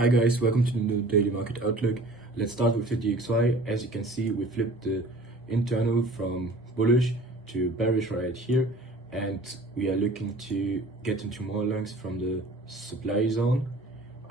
Hi guys, welcome to the new daily market outlook. Let's start with the DXY. As you can see, we flipped the internal from bullish to bearish right here, and we are looking to get into more longs from the supply zone.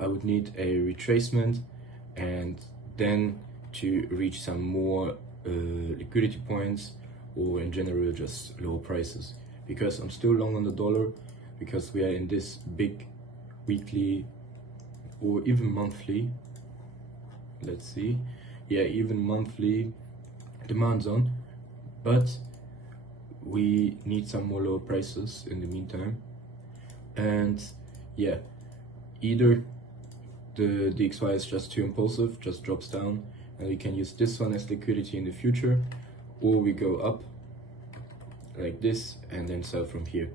I would need a retracement and then to reach some more liquidity points, or in general just lower prices, because I'm still long on the dollar, because we are in this big weekly or even monthly, let's see, yeah, even monthly demand zone, but we need some more lower prices in the meantime. And yeah, either the DXY is just too impulsive, just drops down, and we can use this one as liquidity in the future, or we go up like this and then sell from here.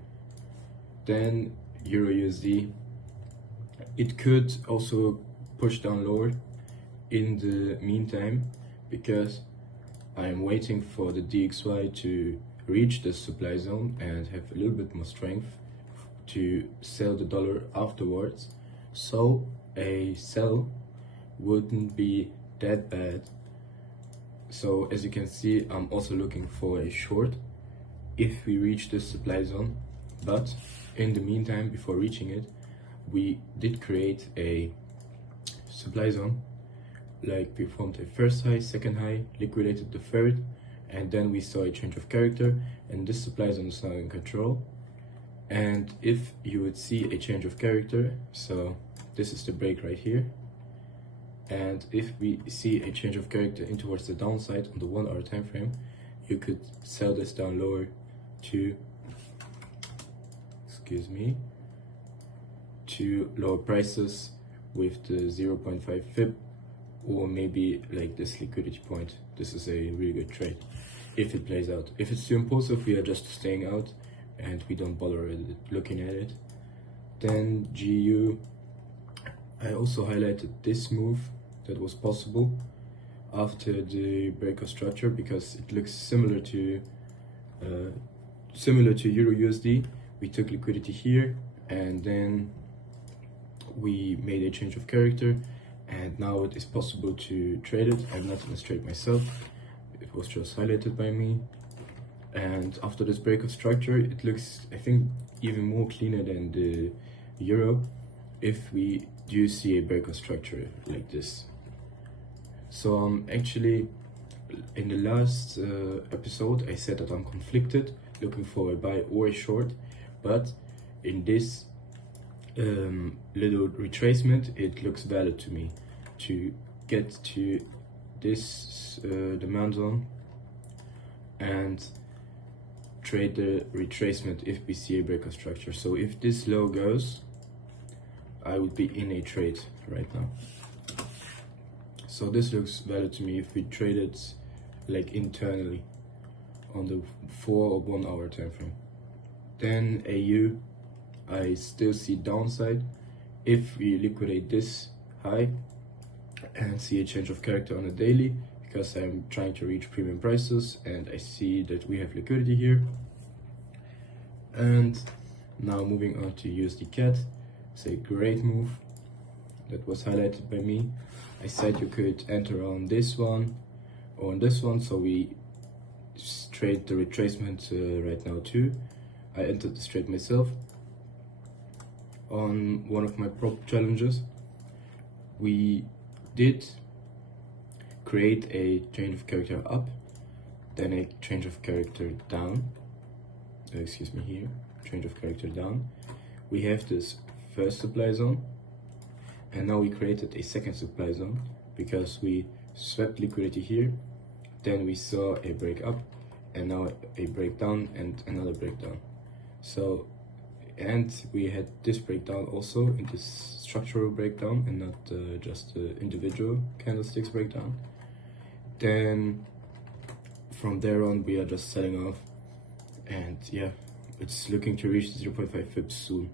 Then EURUSD, it could also push down lower in the meantime, because I am waiting for the DXY to reach the supply zone and have a little bit more strength to sell the dollar afterwards. So a sell wouldn't be that bad. So as you can see, I'm also looking for a short if we reach the supply zone, but in the meantime, before reaching it, we did create a supply zone. Like, we formed a first high, second high, liquidated the third, and then we saw a change of character, and this supply zone is now in control. And if you would see a change of character, so this is the break right here, and if we see a change of character in towards the downside on the 1 hour time frame, you could sell this down lower to, to lower prices with the 0.5 fib, or maybe like this liquidity point. This is a really good trade if it plays out. If it's too impulsive, we are just staying out and we don't bother looking at it. Then GU, I also highlighted this move that was possible after the break of structure, because it looks similar to EURUSD. We took liquidity here, and then we made a change of character, and now it is possible to trade it. I'm not gonna trade myself, it was just highlighted by me. And after this break of structure, it looks, I think, even more cleaner than the euro if we do see a break of structure like this. So actually, in the last episode, I said that I'm conflicted, looking for a buy or a short, but in this little retracement, it looks valid to me to get to this demand zone and trade the retracement if we see a break of structure. So if this low goes, I would be in a trade right now. So this looks valid to me if we trade it like internally on the 4 or 1 hour time frame. Then AU, I still see downside if we liquidate this high and see a change of character on a daily, because I'm trying to reach premium prices and I see that we have liquidity here. And now moving on to USD CAD, it's a great move that was highlighted by me. I said you could enter on this one or on this one, so we trade the retracement right now too. I entered this trade myself on one of my prop challenges. We did create a change of character up, then a change of character down. Here, change of character down. We have this first supply zone, and now we created a second supply zone because we swept liquidity here, then we saw a break up, and now a breakdown and another breakdown. So, and we had this breakdown also in this structural breakdown, and not just the individual candlesticks breakdown. Then from there on, we are just selling off, and yeah, it's looking to reach 0.5 fibs soon.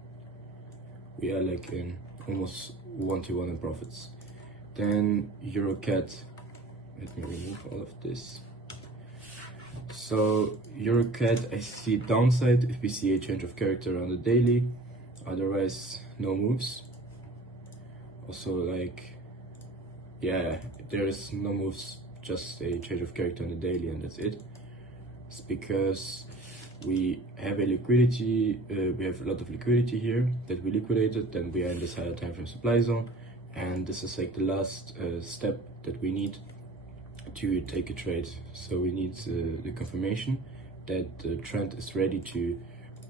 We are like in almost 1-to-1 in profits. Then EuroCAD, let me remove all of this. So EuroCAD, I see downside if we see a change of character on the daily, otherwise no moves. Also, like, yeah, there is no moves, just a change of character on the daily, and that's it. It's because we have a liquidity, we have a lot of liquidity here that we liquidated, then we are in this higher time frame supply zone, and this is like the last step that we need to take a trade. So we need the confirmation that the trend is ready to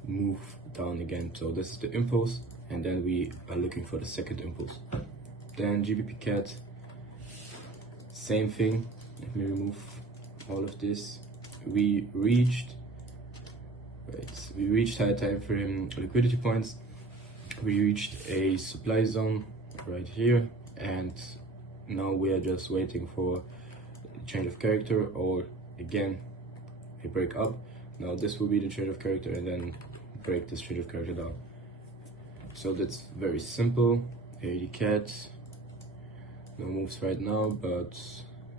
move down again. So this is the impulse, and then we are looking for the second impulse. Then GBP CAD, same thing. Let me remove all of this. We reached high time frame liquidity points. We reached a supply zone right here, and now we are just waiting for a change of character, or again a break up. Now this will be the change of character, and then break this change of character down. So that's very simple. AUD CAD, no moves right now, but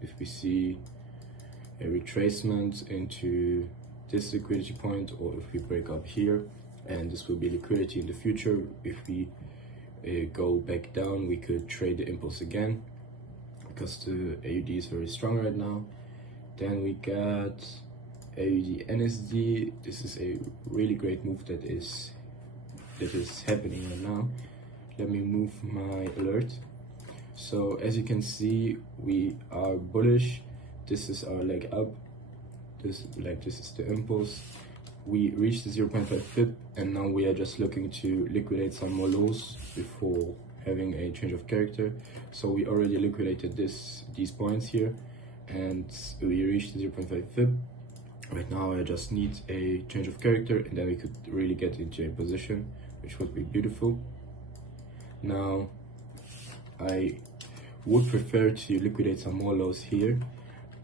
if we see a retracement into this liquidity point, or if we break up here, and this will be liquidity in the future, if we go back down, we could trade the impulse again, because the AUD is very strong right now. Then we got AUD NSD. This is a really great move that is happening right now. Let me move my alert. So as you can see, we are bullish. This is our leg up. This is the impulse. We reached the 0.5 pip, and now we are just looking to liquidate some more lows before having a change of character. So we already liquidated these points here, and we reached the 0.5 pip. Right now I just need a change of character, and then we could really get into a position, which would be beautiful. Now I would prefer to liquidate some more lows here,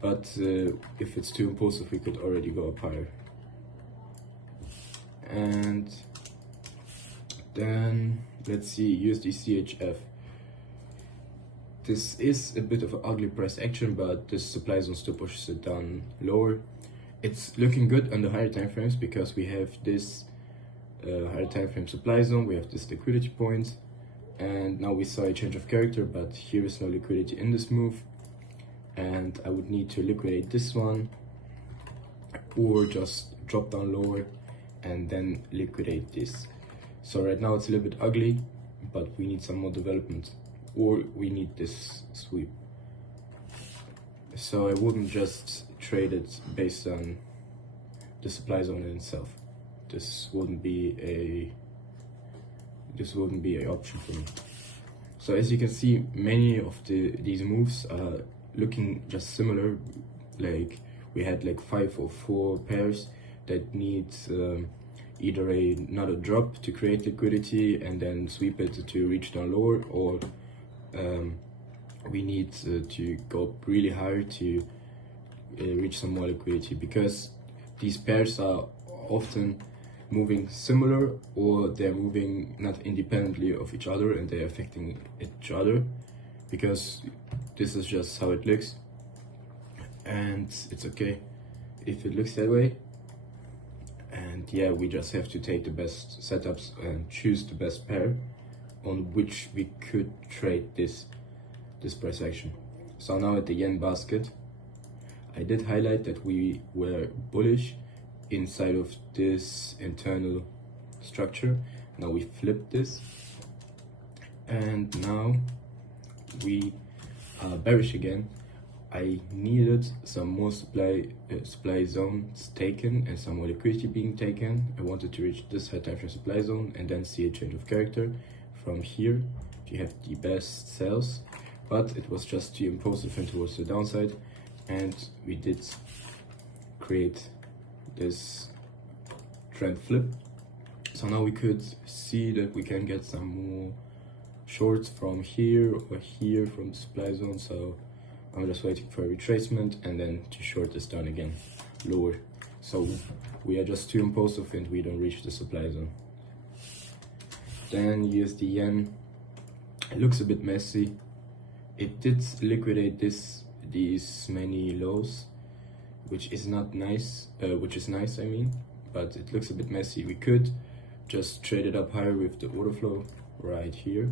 but if it's too impulsive, we could already go up higher. And then let's see USD CHF. This is a bit of an ugly price action, but this supply zone still pushes it down lower. It's looking good on the higher time frames because we have this higher time frame supply zone, we have this liquidity point, and now we saw a change of character, but here is no liquidity in this move, and I would need to liquidate this one or just drop down lower and then liquidate this. So right now it's a little bit ugly, but we need some more development, or we need this sweep. So I wouldn't just trade it based on the supply zone in itself. This wouldn't be an option for me. So as you can see, many of these moves are looking just similar. Like we had like 5 or 4 pairs that need either another drop to create liquidity and then sweep it to reach down lower, or we need to go up really high to reach some more liquidity, because these pairs are often moving similar, or they're moving not independently of each other and they're affecting each other, because this is just how it looks, and it's okay if it looks that way. And yeah, we just have to take the best setups and choose the best pair on which we could trade this price action. So now at the yen basket, I did highlight that we were bullish inside of this internal structure. Now we flipped this, and now we are bearish again. I needed some more supply zones taken and some more liquidity being taken. I wanted to reach this high time frame supply zone and then see a change of character. From here you have the best sells, but it was just too impulsive and towards the downside, and we did create this trend flip. So now we could see that we can get some more shorts from here or here from the supply zone. So I'm just waiting for a retracement and then to short this down again lower. So we are just too impulsive and we don't reach the supply zone. Then USD yen, it looks a bit messy. It did liquidate these many lows, which is not nice, I mean, but it looks a bit messy. We could just trade it up higher with the order flow right here,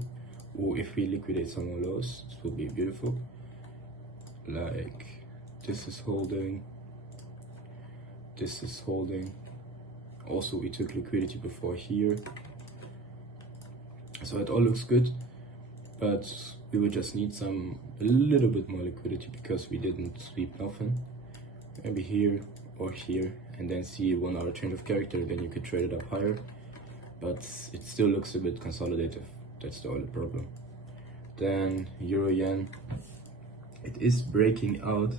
or if we liquidate some more lows, it will be beautiful. Like this is holding, this is holding. Also we took liquidity before here, so it all looks good, but we would just need a little bit more liquidity because we didn't sweep nothing. Maybe here or here, and then see 1 hour change of character, then you could trade it up higher, but it still looks a bit consolidative. That's the only problem. Then Euro Yen, it is breaking out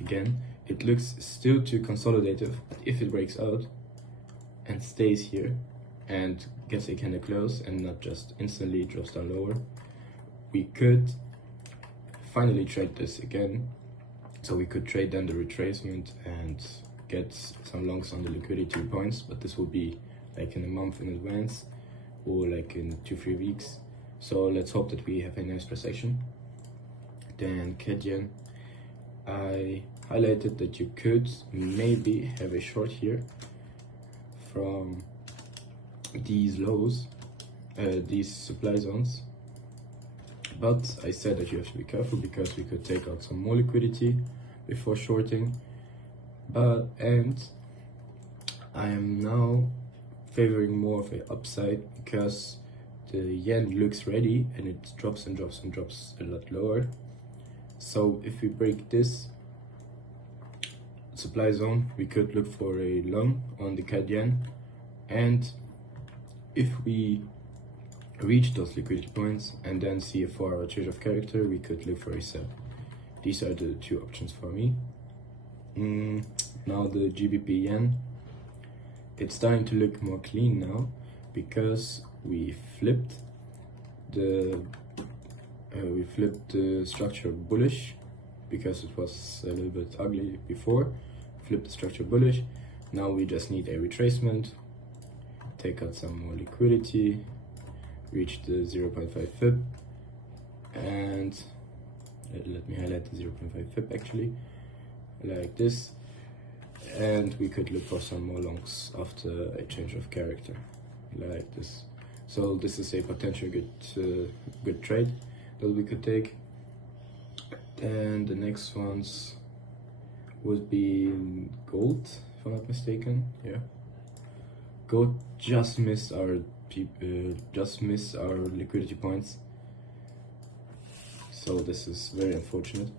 again. It looks still too consolidative, but if it breaks out and stays here and gets a candle close and not just instantly drops down lower, we could finally trade this again. So we could trade then the retracement and get some longs on the liquidity points, but this will be like in a month in advance or like in 2-3 weeks. So let's hope that we have a nice price action. Then CAD Yen, I highlighted that you could maybe have a short here from these lows, these supply zones, but I said that you have to be careful because we could take out some more liquidity before shorting. And I am now favoring more of an upside because the yen looks ready and it drops and drops and drops a lot lower. So if we break this supply zone, we could look for a long on the CAD yen, and if we reach those liquidity points and then see a 4 hour change of character, we could look for a sell. These are the two options for me. Now the GBP yen, it's starting to look more clean now because we flipped the structure bullish because it was a little bit ugly before. Flip the structure bullish. Now we just need a retracement, take out some more liquidity, reach the 0.5 FIB, and let me highlight the 0.5 FIB actually, like this, and we could look for some more longs after a change of character, like this. So this is a potential good trade that we could take. And the next ones would be gold, if I'm not mistaken. Yeah, gold just missed our liquidity points, so this is very unfortunate.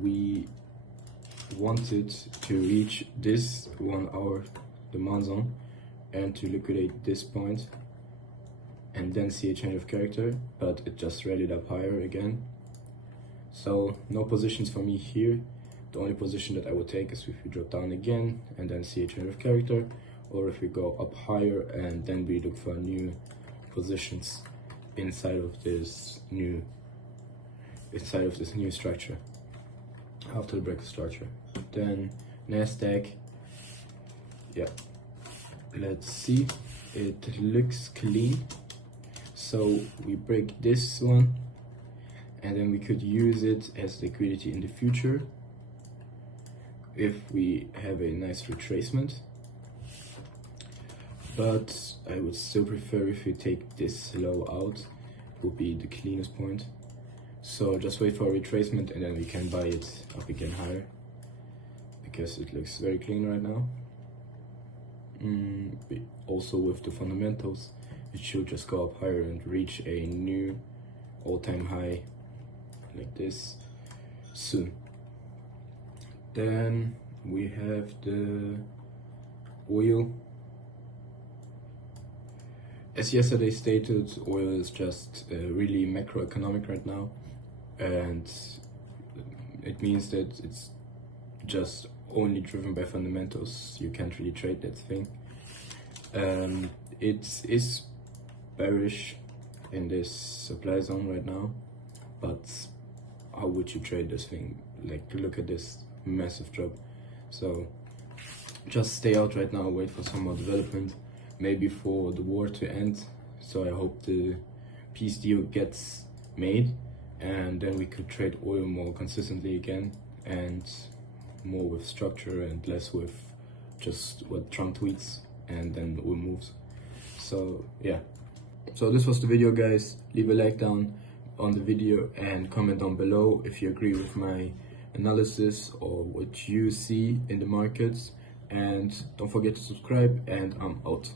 We wanted to reach this 1 hour demand zone and to liquidate this point and then see a change of character, but it just rallied up higher again. So no positions for me here. The only position that I would take is if we drop down again and then see a change of character, or if we go up higher and then we look for new positions inside of this new structure after the break of structure. Then Nasdaq, yeah, let's see, it looks clean. So we break this one and then we could use it as liquidity in the future if we have a nice retracement. But I would still prefer if we take this low out, would be the cleanest point. So just wait for a retracement and then we can buy it up again higher because it looks very clean right now. Also with the fundamentals, it should just go up higher and reach a new all-time high like this soon. Then we have the oil. As yesterday stated, oil is just really macroeconomic right now, and it means that it's just only driven by fundamentals. You can't really trade that thing. It is bearish in this supply zone right now, but how would you trade this thing? Like, look at this massive drop. So just stay out right now, wait for some more development, maybe for the war to end. So I hope the peace deal gets made and then we could trade oil more consistently again, and more with structure and less with just what Trump tweets and then oil moves. So yeah, So this was the video, guys. Leave a like down on the video and comment down below if you agree with my analysis or what you see in the markets, and don't forget to subscribe, and I'm out.